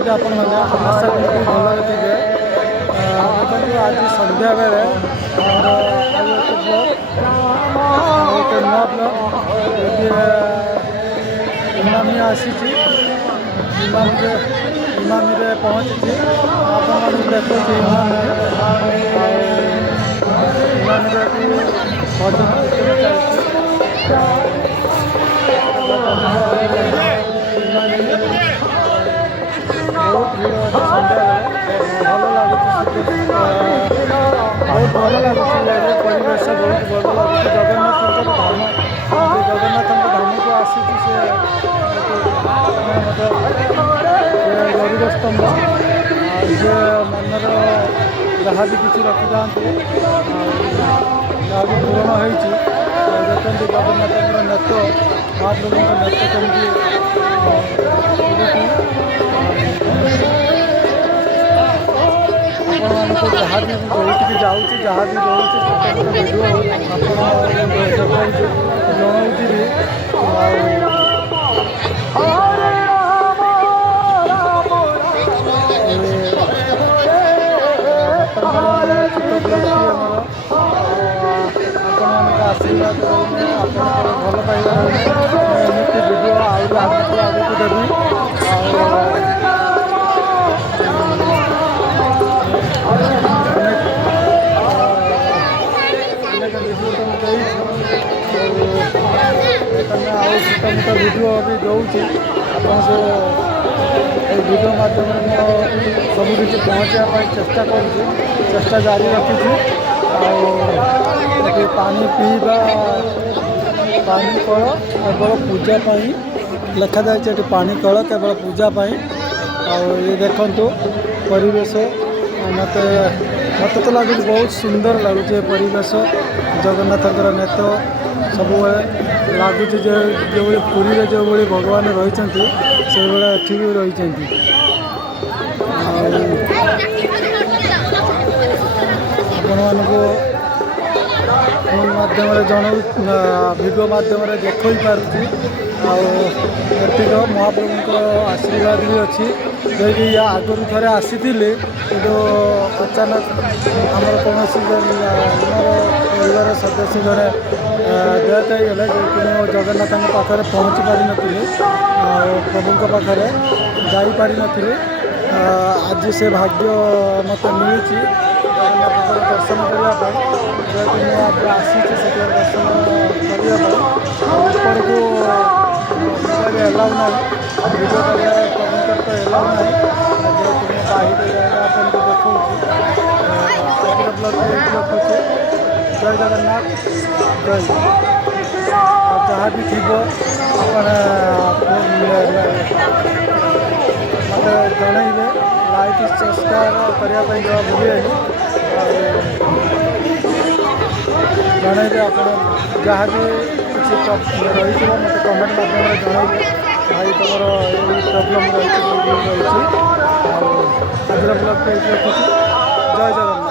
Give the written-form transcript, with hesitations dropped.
ଅଛନ୍ତି ଆପଣମାନେ ଆଶା କରୁଛି ଭଲରେ ଥିବେ। ଦେଖନ୍ତୁ ଆଜି ସନ୍ଧ୍ୟା ବେଳେ ଆମର ଆଉ ଏକ ବ୍ଲକ୍ ଗୋଟେ ନୂଆ ବ୍ଲକ୍ ଗୋଟିଏ ଇମାମି ଆସିଛି। ଇମାମିରେ ପହଞ୍ଚିଛି। ଆପଣମାନଙ୍କୁ ଦେଖୁଛି ଇମାମିରେ ଏଠି ଭଜନ କୀର୍ତ୍ତନ ଚାଲିଛି। ବହୁତ ଭିଡ଼ ଅଛି ସନ୍ଧ୍ୟାବେଳେ। ଭଲ ଲାଗୁଛି ବହୁତ ଭଲ ଲାଗୁଛି। ଏବେ ପରିବେଶ ବହୁତ ଭଲ ଲାଗୁଛି। ଜଗନ୍ନାଥଙ୍କର ଧାମ, ଯେ ଜଗନ୍ନାଥଙ୍କ ଧାମକୁ ଆସିଛି ସେ ଗରୁଡ଼ ସ୍ତମ୍ଭ। ଯିଏ ମନର ଯାହା ବି କିଛି ରଖିଥାନ୍ତି ଯାହା ବି ପୂରଣ ହେଇଛି। ଦେଖନ୍ତୁ ଜଗନ୍ନାଥଙ୍କର ନେତ, ମହାପ୍ରଭୁଙ୍କ ନେତ କେମିତି ଆପଣମାନଙ୍କୁ ଯାହା ବି ଯୋଉଠିକି ଯାଉଛି, ଯାହା ବି ରହୁଛି ଛୋଟ ଛୋଟ ଭିଡ଼ିଓ ଆପଣ ଦେଖାଉଛି, ଜଣାଉଥିବି। ଛୋଟ ବ୍ଲଗ୍ଟି ଆମର ଆପଣମାନଙ୍କ ଆଶୀର୍ବାଦ ରହିଲେ, ଆପଣଙ୍କର ଭଲ ପାଇବା ରହିଲେ ଏମିତି ଭିଡ଼ିଓ ଆହୁରି ଆଗକୁ ଦେବି। ଅନେକ ଭିଡ଼ିଓ ତ ମୁଁ ଦେଇଛି। ଆଉ ଛୋଟ ମୋଟ ଭିଡ଼ିଓ ବି ଦେଉଛି ଆପଣଙ୍କୁ। ଏଇ ଭିଡ଼ିଓ ମାଧ୍ୟମରେ ମୁଁ ସବୁ କିଛି ପହଞ୍ଚିବା ପାଇଁ ଚେଷ୍ଟା କରୁଛି, ଚେଷ୍ଟା ଜାରି ରଖିଛି। ଆଉ ଏଠି ପାଣି ପିଇବା, ପାଣି କଳ କେବଳ ପୂଜା ପାଇଁ ଲେଖାଯାଇଛି। ଏଠି ପାଣି କଳ କେବଳ ପୂଜା ପାଇଁ। ଆଉ ଇଏ ଦେଖନ୍ତୁ ପରିବେଶ, ମୋତେ ତ ଲାଗୁଛି ବହୁତ ସୁନ୍ଦର ଲାଗୁଛି ଏ ପରିବେଶ। ଜଗନ୍ନାଥଙ୍କର ନେତ ସବୁବେଳେ ଲାଗୁଛି ଯେ ଯେଉଁଭଳି ପୁରୀରେ ଯେଉଁଭଳି ଭଗବାନ ରହିଛନ୍ତି ସେଇଭଳିଆ ଏଠି ବି ରହିଛନ୍ତି। ଆଉ ଆପଣମାନଙ୍କୁ ଫୋନ୍ ମାଧ୍ୟମରେ ଭିଡ଼ିଓ ମାଧ୍ୟମରେ ଦେଖାଇ ପାରୁଛି। ଆଉ ଏତିକ ମହାପ୍ରଭୁଙ୍କ ଆଶୀର୍ବାଦ ବି ଅଛି। ଯଦି ଆଗରୁ ଥରେ ଆସିଥିଲି, କିନ୍ତୁ ଅଚାନକ ଆମର କୌଣସି ଆମର ପରିବାର ସଦସ୍ୟ ଜଣେ ଡେଥ୍ ହେଇଗଲେ, ଯେହେତୁ ମୁଁ ଜଗନ୍ନାଥଙ୍କ ପାଖରେ ପହଞ୍ଚି ପାରିନଥିଲି, ଆଉ ପ୍ରଭୁଙ୍କ ପାଖରେ ଯାଇପାରିନଥିଲି। ଆଜି ସେ ଭାଗ୍ୟ ମୋତେ ମିଳିଛି ଜଗନ୍ନାଥଙ୍କର ଦର୍ଶନ କରିବା ପାଇଁ। ଯେହେତୁ ମୁଁ ଆଜି ଆସିଛି ସେଠି ଦର୍ଶନ କରିବା ପାଇଁ। ଉପରକୁ ମୋବାଇଲ ଏଲାଉ ନାହିଁ, ଭିଡ଼ିଓ କରିବାରେ ପ୍ରଭୁଙ୍କର ତ ଏଲାଉ ନାହିଁ। ଯେହେତୁ ମୁଁ ବାহিର ଜାଗାରେ ଆପଣଙ୍କୁ ଦେଖାଉଛି। ଆଜିର ବ୍ଲଗ୍ଟି ଏଇଠି ରଖୁଛି। ଜୟ ଜଗନ୍ନାଥ, ଜୟ। ଆଉ ଯାହା ବି ଥିବ ଆପଣ ମୋତେ ଜଣାଇବେ। ଲାଇକ୍ ସବସ୍କ୍ରାଇବ୍ କରିବା ପାଇଁ ଜମା ଭୁଲିବେନି। ଆଉ ଜଣାଇବେ ଆପଣ ଯାହା ବି କିଛି ରହିଥିବ ମୋତେ କମେଣ୍ଟ ମାଧ୍ୟମରେ ଜଣାଇବେ। ଭାଇ ତୁମର ଏଇ ପ୍ରୋବ୍ଲେମ୍ ରହିଛି, ଏଇ ଭୁଲ ରହିଛି। ଆଉ ଆଜିର ବ୍ଲଗ୍ଟି ଏଇଠି ରଖୁଛି। ଜୟ ଜଗନ୍ନାଥ।